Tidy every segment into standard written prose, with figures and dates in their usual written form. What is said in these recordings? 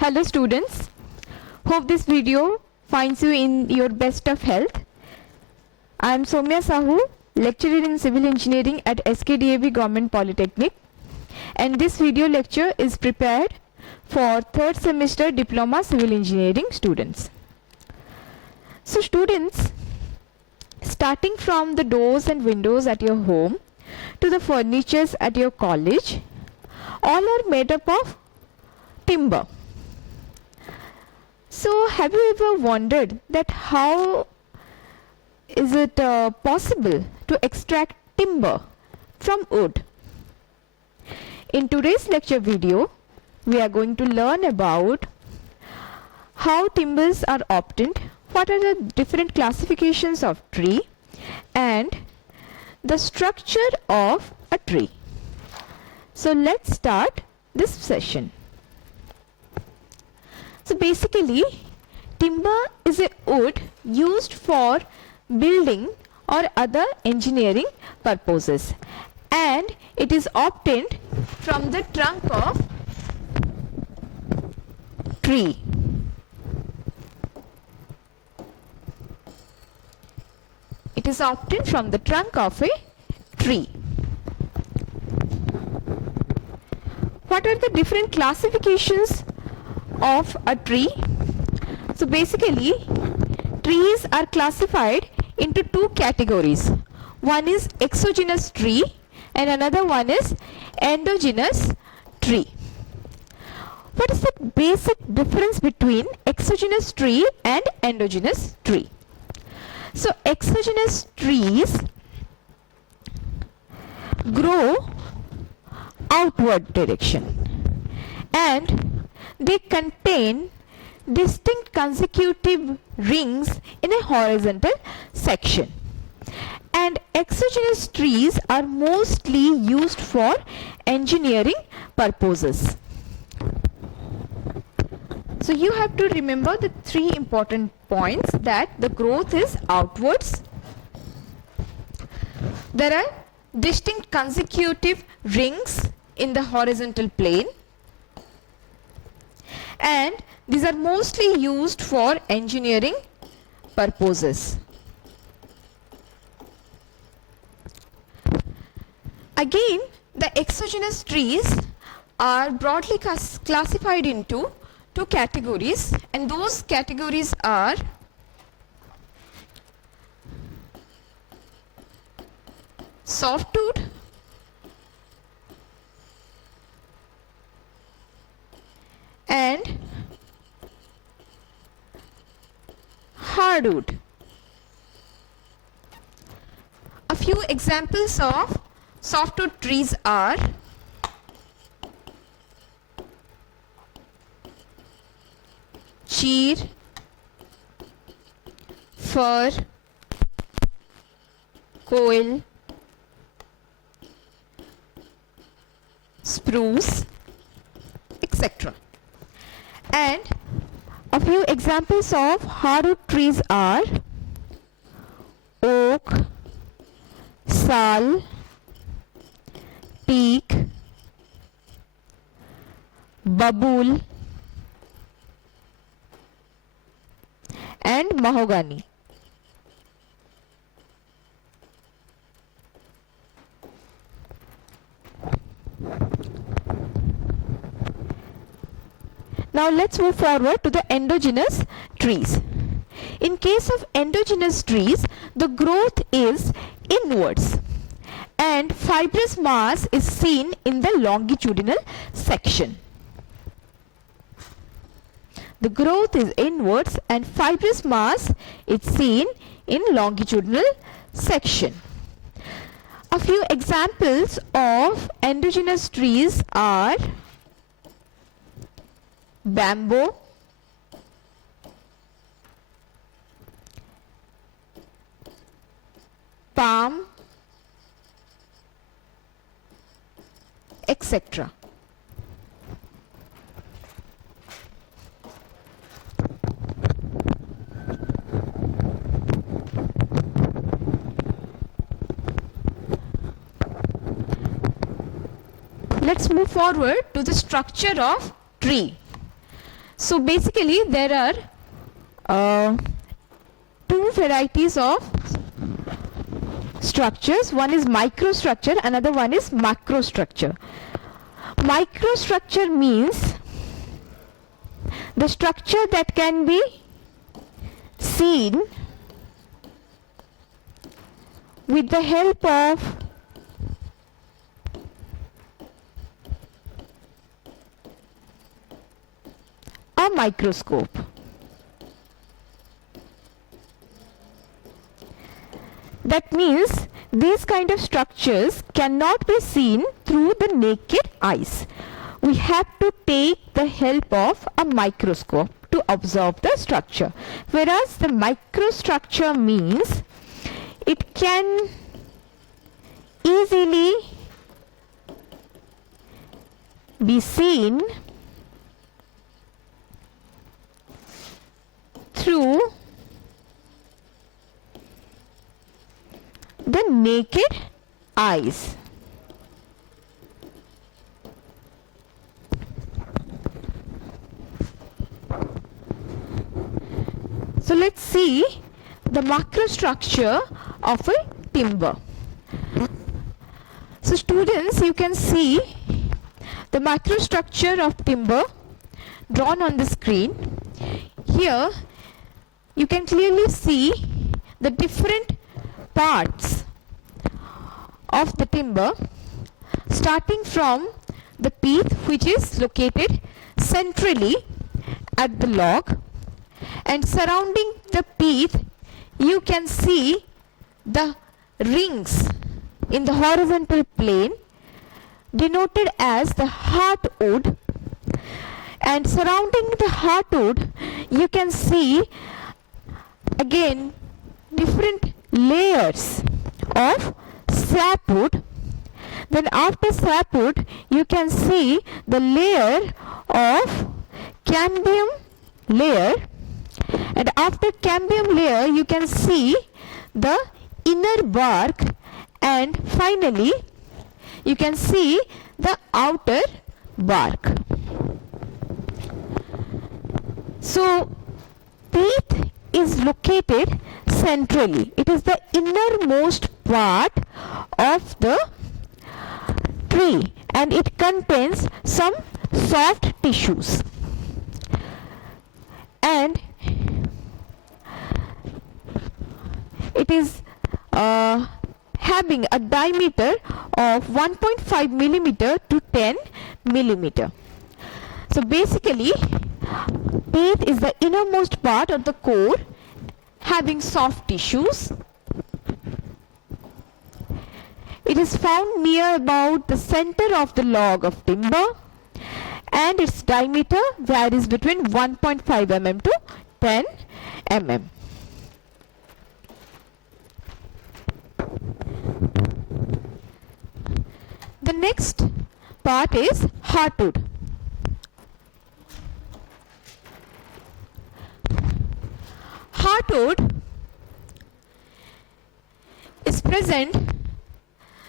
Hello students, hope this video finds you in your best of health. I am Soumyaa Sahoo, lecturer in Civil Engineering at SKDAV Government Polytechnic, and this video lecture is prepared for third semester Diploma Civil Engineering students. So students, starting from the doors and windows at your home to the furnitures at your college, all are made up of timber. So have you ever wondered that how is it possible to extract timber from wood? In today's lecture video, we are going to learn about how timbers are obtained, what are the different classifications of tree, and the structure of a tree. So let's start this session. So basically, timber is a wood used for building or other engineering purposes, and it is obtained from the trunk of tree. It is obtained from the trunk of a tree. What are the different classifications of a tree? So basically, trees are classified into two categories. One is exogenous tree and another one is endogenous tree. What is the basic difference between exogenous tree and endogenous tree? So exogenous trees grow outward direction and they contain distinct consecutive rings in a horizontal section, and exogenous trees are mostly used for engineering purposes. So you have to remember the three important points: that the growth is outwards, there are distinct consecutive rings in the horizontal plane, and these are mostly used for engineering purposes. Again, the exogenous trees are broadly classified into two categories, and those categories are softwood and hardwood. A few examples of softwood trees are cheer, fir, koel, spruce, etc. And a few examples of hardwood trees are oak, sal, teak, babul, and mahogany. Now let's move forward to the endogenous trees. In case of endogenous trees, the growth is inwards and fibrous mass is seen in the longitudinal section. The growth is inwards and fibrous mass is seen in longitudinal section. A few examples of endogenous trees are bamboo, palm, etc. Let's move forward to the structure of tree. So basically there are two varieties of structures. One is microstructure, another one is macrostructure. Microstructure means the structure that can be seen with the help of a microscope. That means these kind of structures cannot be seen through the naked eyes. We have to take the help of a microscope to observe the structure. Whereas the microstructure means it can easily be seen through the naked eyes. So let's see the macrostructure of a timber. So students, you can see the macrostructure of timber drawn on the screen. Here you can clearly see the different parts of the timber, starting from the pith, which is located centrally at the log, and surrounding the pith you can see the rings in the horizontal plane denoted as the heartwood, and surrounding the heartwood you can see again different layers of sapwood. Then after sapwood you can see the layer of cambium layer, and after cambium layer you can see the inner bark, and finally you can see the outer bark. So pith is located centrally. It is the innermost part of the tree, and it contains some soft tissues, and it is having a diameter of 1.5 millimeter to 10 millimeter. So basically pith is the innermost part of the core having soft tissues. It is found near about the center of the log of timber, and its diameter varies between 1.5 mm to 10 mm. The next part is heartwood. Heartwood is present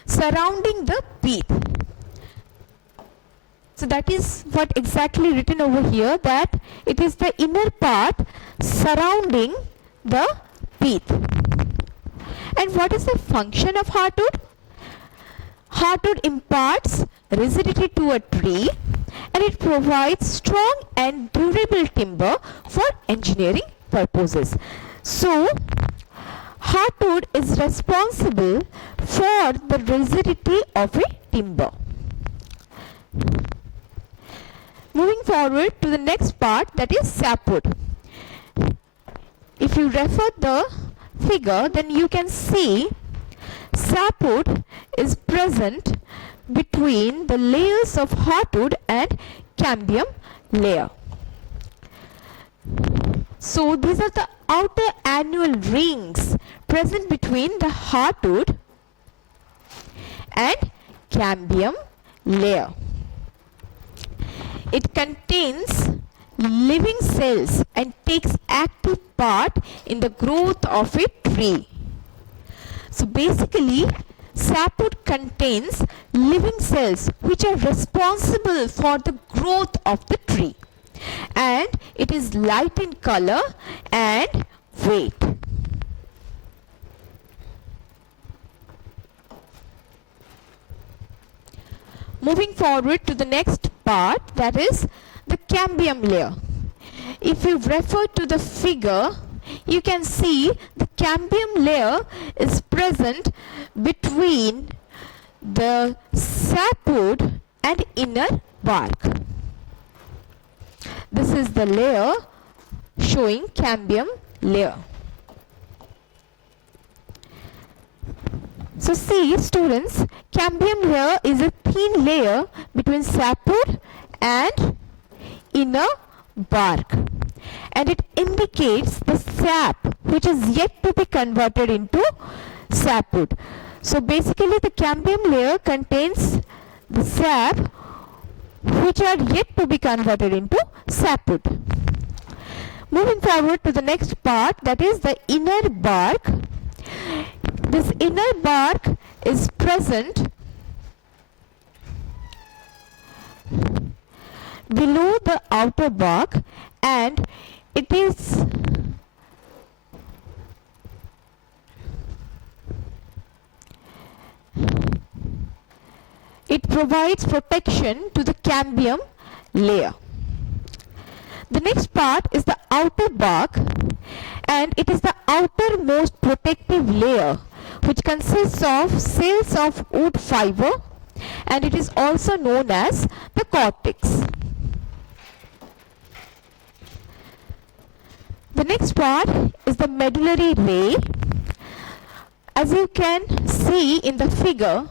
surrounding the pith. So that is what exactly written over here, that it is the inner part surrounding the pith. And what is the function of heartwood? Heartwood imparts rigidity to a tree, and it provides strong and durable timber for engineering purposes. So heartwood is responsible for the rigidity of a timber. Moving forward to the next part, that is sapwood. If you refer the figure, then you can see sapwood is present between the layers of heartwood and cambium layer. So these are the outer annual rings present between the heartwood and cambium layer. It contains living cells and takes active part in the growth of a tree. So basically sapwood contains living cells which are responsible for the growth of the tree. and it is light in color and weight. Moving forward to the next part, that is the cambium layer. If you refer to the figure, you can see the cambium layer is present between the sapwood and inner bark. This is the layer showing cambium layer. So see students, cambium layer is a thin layer between sapwood and inner bark, and it indicates the sap which is yet to be converted into sapwood. So basically the cambium layer contains the sap which are yet to be converted into sapwood. Moving forward to the next part, that is the inner bark. This inner bark is present below the outer bark, and it provides protection to the cambium layer. The next part is the outer bark, and it is the outermost protective layer which consists of cells of wood fiber, and it is also known as the cortex. The next part is the medullary ray. As you can see in the figure,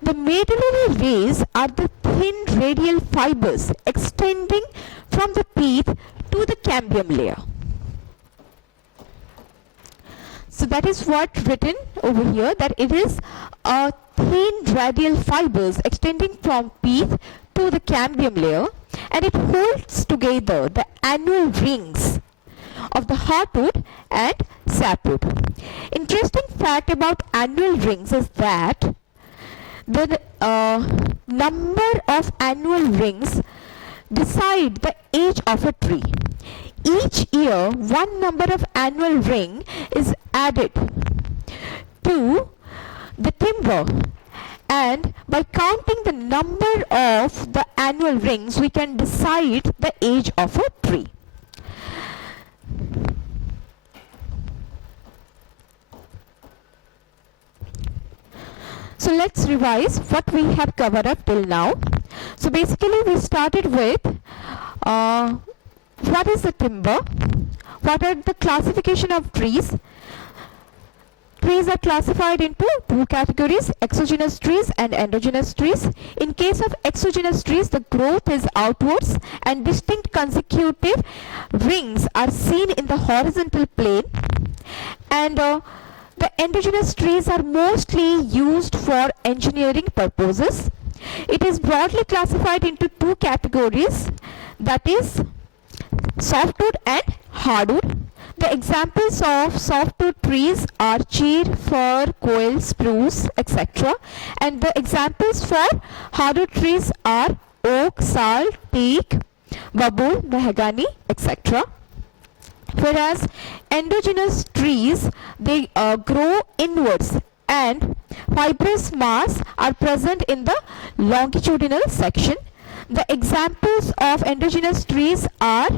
the medullary rays are the thin radial fibers extending from the teeth to the cambium layer. So that is what written over here, that it is a thin radial fibers extending from teeth to the cambium layer, and it holds together the annual rings of the heartwood and sapwood. Interesting fact about annual rings is that the number of annual rings decide the age of a tree. Each year, one number of annual ring is added to the timber, and by counting the number of the annual rings, we can decide the age of a tree. So let's revise what we have covered up till now. So basically we started with what is the timber, what are the classification of trees. Trees are classified into two categories, exogenous trees and endogenous trees. In case of exogenous trees, the growth is outwards and distinct consecutive rings are seen in the horizontal plane, and the endogenous trees are mostly used for engineering purposes. It is broadly classified into two categories, that is softwood and hardwood. The examples of softwood trees are cheer, fir, koel, spruce, etc. And the examples for hardwood trees are oak, sal, teak, babul, mahogany, etc. Whereas endogenous trees, they grow inwards and fibrous mass are present in the longitudinal section. The examples of endogenous trees are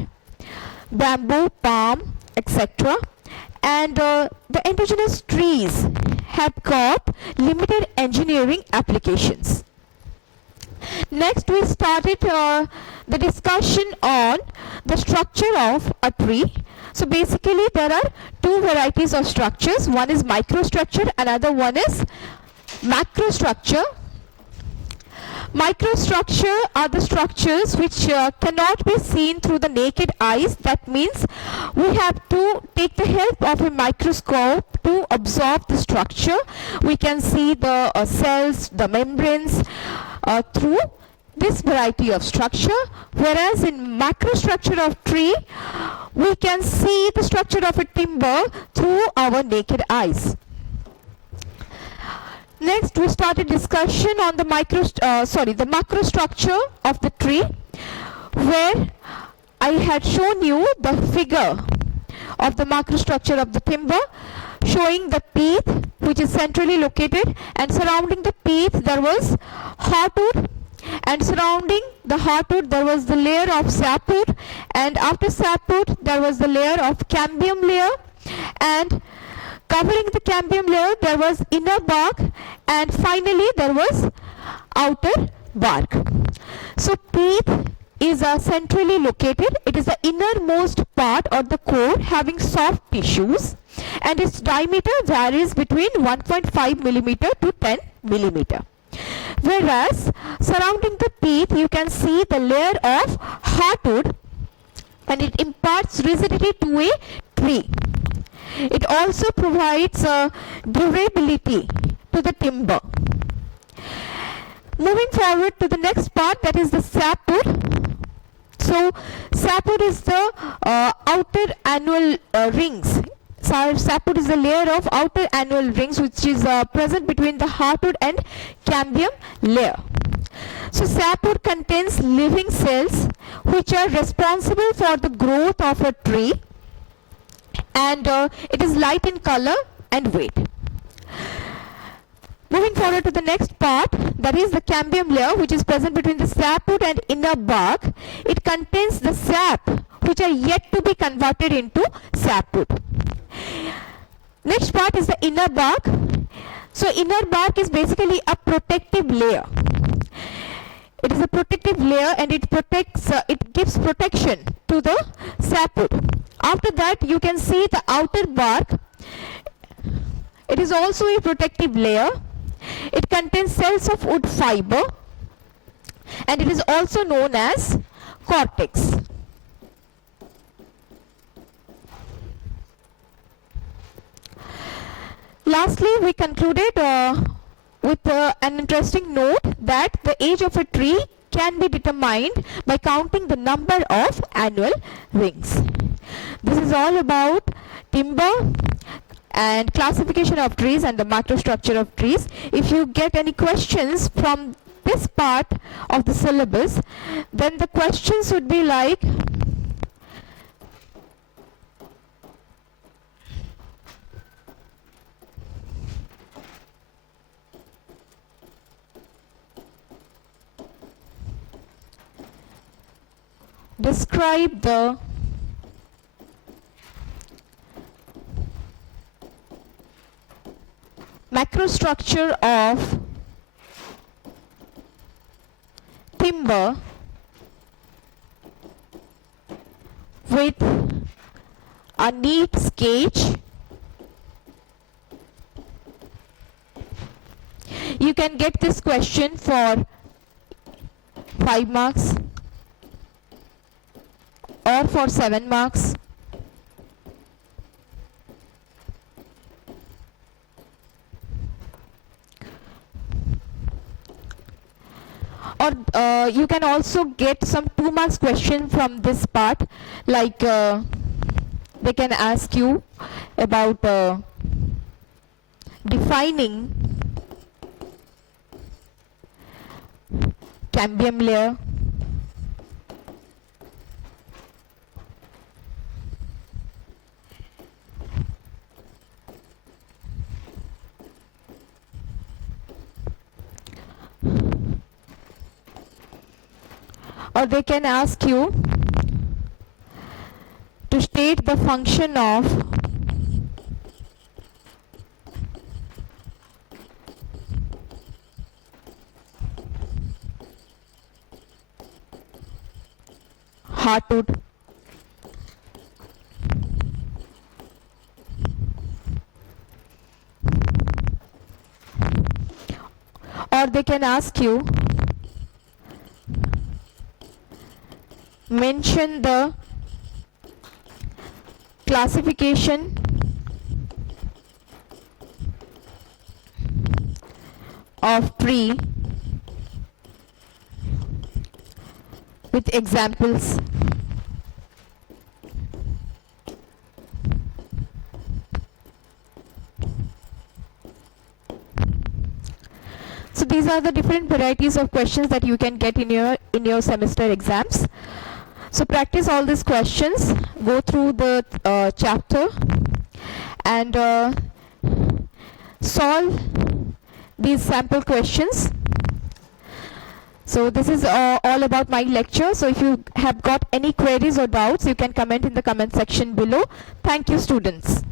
bamboo, palm, etc. And the endogenous trees have got limited engineering applications. Next we started the discussion on the structure of a tree. So basically there are two varieties of structures. One is microstructure, another one is macrostructure. Microstructure are the structures which cannot be seen through the naked eyes. That means we have to take the help of a microscope to observe the structure. We can see the cells, the membranes through this variety of structure. Whereas in macrostructure of tree, we can see the structure of a timber through our naked eyes. Next we started discussion on the macrostructure of the tree. where I had shown you the figure of the macrostructure of the timber, showing the pith which is centrally located, and surrounding the pith there was heartwood, and surrounding the heartwood there was the layer of sapwood, and after sapwood there was the layer of cambium layer, and covering the cambium layer there was inner bark, and finally there was outer bark. So pith is centrally located. It is the innermost part or the core having soft tissues, and its diameter varies between 1.5 millimeter to 10 millimeter. Whereas surrounding the pith you can see the layer of heartwood, and it imparts rigidity to a tree. It also provides durability to the timber. Moving forward to the next part, that is the sapwood. So sapwood is the outer annual rings. Sapwood is the layer of outer annual rings which is present between the heartwood and cambium layer. So sapwood contains living cells which are responsible for the growth of a tree, and it is light in color and weight. Moving forward to the next part, that is the cambium layer which is present between the sapwood and inner bark. It contains the sap which are yet to be converted into sapwood. Next part is the inner bark. So inner bark is basically a protective layer. It is a protective layer, and it protects, it gives protection to the sapwood. After that you can see the outer bark. It is also a protective layer. It contains cells of wood fiber, and it is also known as cortex. Lastly, we concluded with an interesting note that the age of a tree can be determined by counting the number of annual rings. This is all about timber and classification of trees and the macrostructure of trees. If you get any questions from this part of the syllabus, then the questions would be like, describe the macrostructure of timber with a neat sketch. You can get this question for 5 marks or for 7 marks. Or you can also get some 2 marks question from this part, like they can ask you about defining cambium layer, or they can ask you to state the function of heartwood, or they can ask you mention the classification of tree with examples. So these are the different varieties of questions that you can get in your semester exams. So practice all these questions, go through the chapter and solve these sample questions. So this is all about my lecture. So if you have got any queries or doubts, you can comment in the comment section below. Thank you, students.